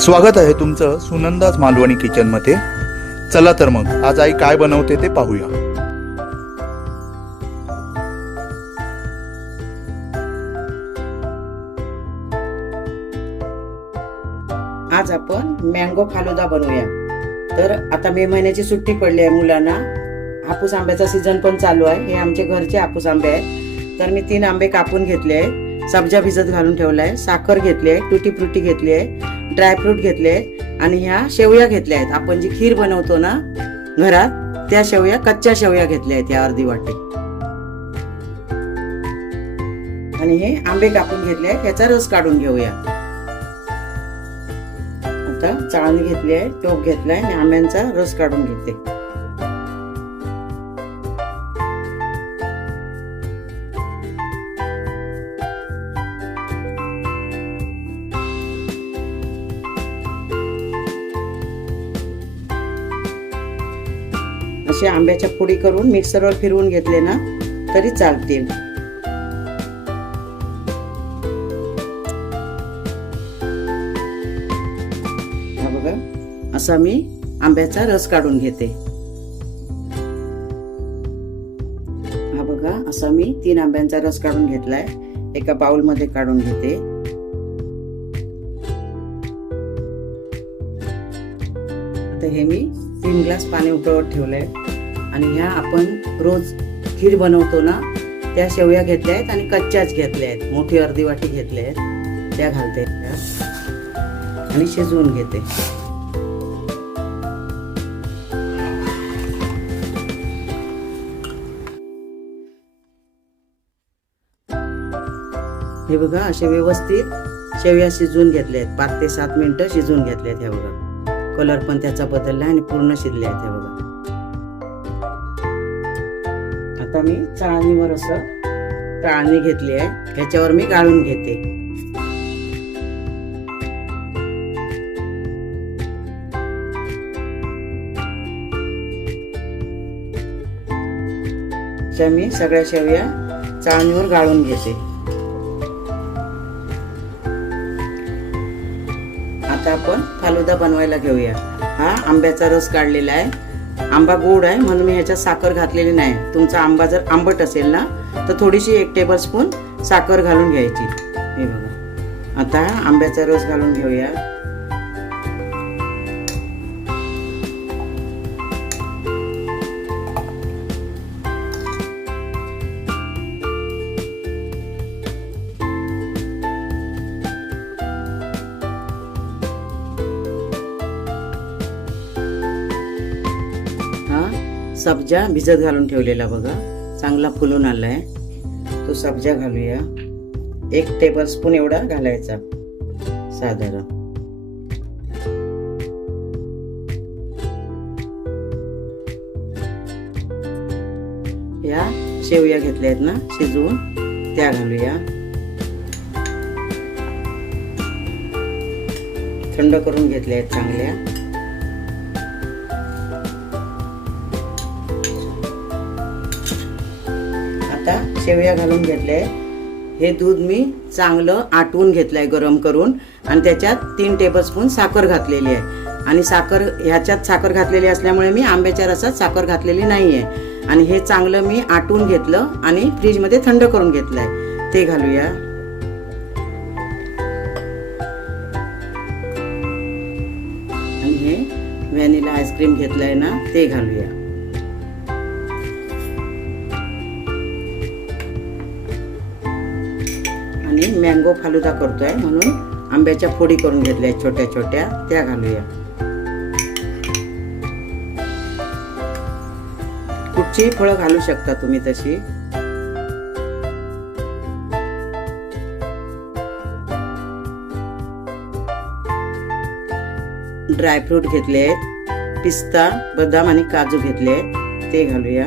स्वागत आहे तुमचं सुनंदाज मालवणी किचनमध्ये चला तर मग आज आई काय बनवते ते पाहूया. आज आपण मँगो फालुदा बनवूया. तर आता मे महिन्याची सुट्टी पडली आहे मुलांना. हापूस आंब्याचा सीझन पण चालू आहे. हे आमचे घरचे हापूस आंबे आहेत. तर मी तीन आंबे कापून घेतले आहे सब्जा भिजत घालून ठेवला आहे साखर घेतली आहे. टुटी फ्रुटी घेतली आहे. ड्रायफ्रूट घेतले आणि ह्या शेवया घेतल्या आहेत. आपण जी खीर बनवतो ना घरात त्या शेवया कच्च्या शेवया घेतल्या आहेत या अर्धी वाटी. आणि हे आंबे कापून घेतले आहेत. याचा रस काढून घेऊया. आता चाळणी घेतली आहे टोप घेतलाय आणि आंब्यांचा रस काढून घेते. असे आंब्याच्या फोडी करून मिक्सरवर फिरवून घेतले ना तरी चालतील. हा बघा असा मी आंब्याचा रस काढून घेते. हा बघा असा मी तीन आंब्यांचा रस काढून घेतलाय. एका बाउलमध्ये काढून घेते. आता हे मी तीन ग्लास पाणी उकळवत ठेवलंय. आणि ह्या आपण रोज खीर बनवतो ना त्या शेवया घेतल्या आहेत आणि कच्च्याच घेतल्या आहेत. मोठी अर्धी वाटी घेतल्या आहेत. त्या घालते. आणि शिजवून घेते. हे बघा असे व्यवस्थित शेवया शिजवून घेतल्या आहेत. पाच ते सात मिनिटं शिजवून घेतले आहेत हे बघा. कलर पण त्याचा बदलला आणि पूर्ण शिजले आहेत हे बघा. आता मी चाळणीवर असं चाळणी घेतली आहे. ह्याच्यावर मी गाळून घेते. मी सगळ्या शेवया चाळणीवर गाळून घेते. आता आपण फालुदा बनवायला घेऊया. हा आंब्याचा रस काढलेला आहे. आंबा गोड आहे म्हणून मी ह्याच्यात साखर घातलेली नाही. तुमचा आंबा जर आंबट असेल ना तर थोडीशी एक टेबल स्पून साखर घालून घ्यायची. हे बघा. आता आंब्याचा रस घालून घेऊया. सब्जा भिजत घालून ठेवलेला बघा. चांगला फुलून आलाय. तो सब्जा घालूया. एक टेबल स्पून एवढा घालायचा. साधारण. या शेवया घेतल्या आहेत ना शिजवून. त्या घालूया. थंड करून घेतल्या आहेत चांगल्या. आता शेवया घालून घेतले हे दूध मी चांगलं आटवून घेतलं आहे गरम करून आणि त्याच्यात तीन टेबलस्पून साखर घातलेली आहे. आणि साखर ह्याच्यात साखर घातलेली असल्यामुळे मी आंब्याच्या रसात साखर घातलेली नाही आहे आणि हे चांगलं मी आटवून घेतलं आणि फ्रीजमध्ये थंड करून घेतलंय. ते घालूया. आणि हे व्हॅनिला आईस्क्रीम घेतलंय ना ते घालूया. मँगो फालुदा करतोय म्हणून आंब्याच्या फोडी करून घेतल्या छोट्या छोट्या त्या घालूया. कुठचीही फळं घालू शकता तुम्ही तशी. ड्रायफ्रूट घेतले आहेत पिस्ता बदाम आणि काजू घेतले आहेत ते घालूया.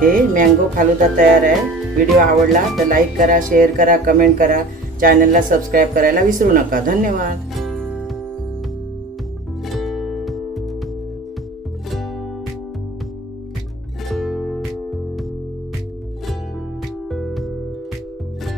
हे मँगो फालुदा तयार आहे. व्हिडिओ आवडला तर लाईक करा शेअर करा कमेंट करा. चॅनलला सबस्क्राईब करायला विसरू नका. धन्यवाद.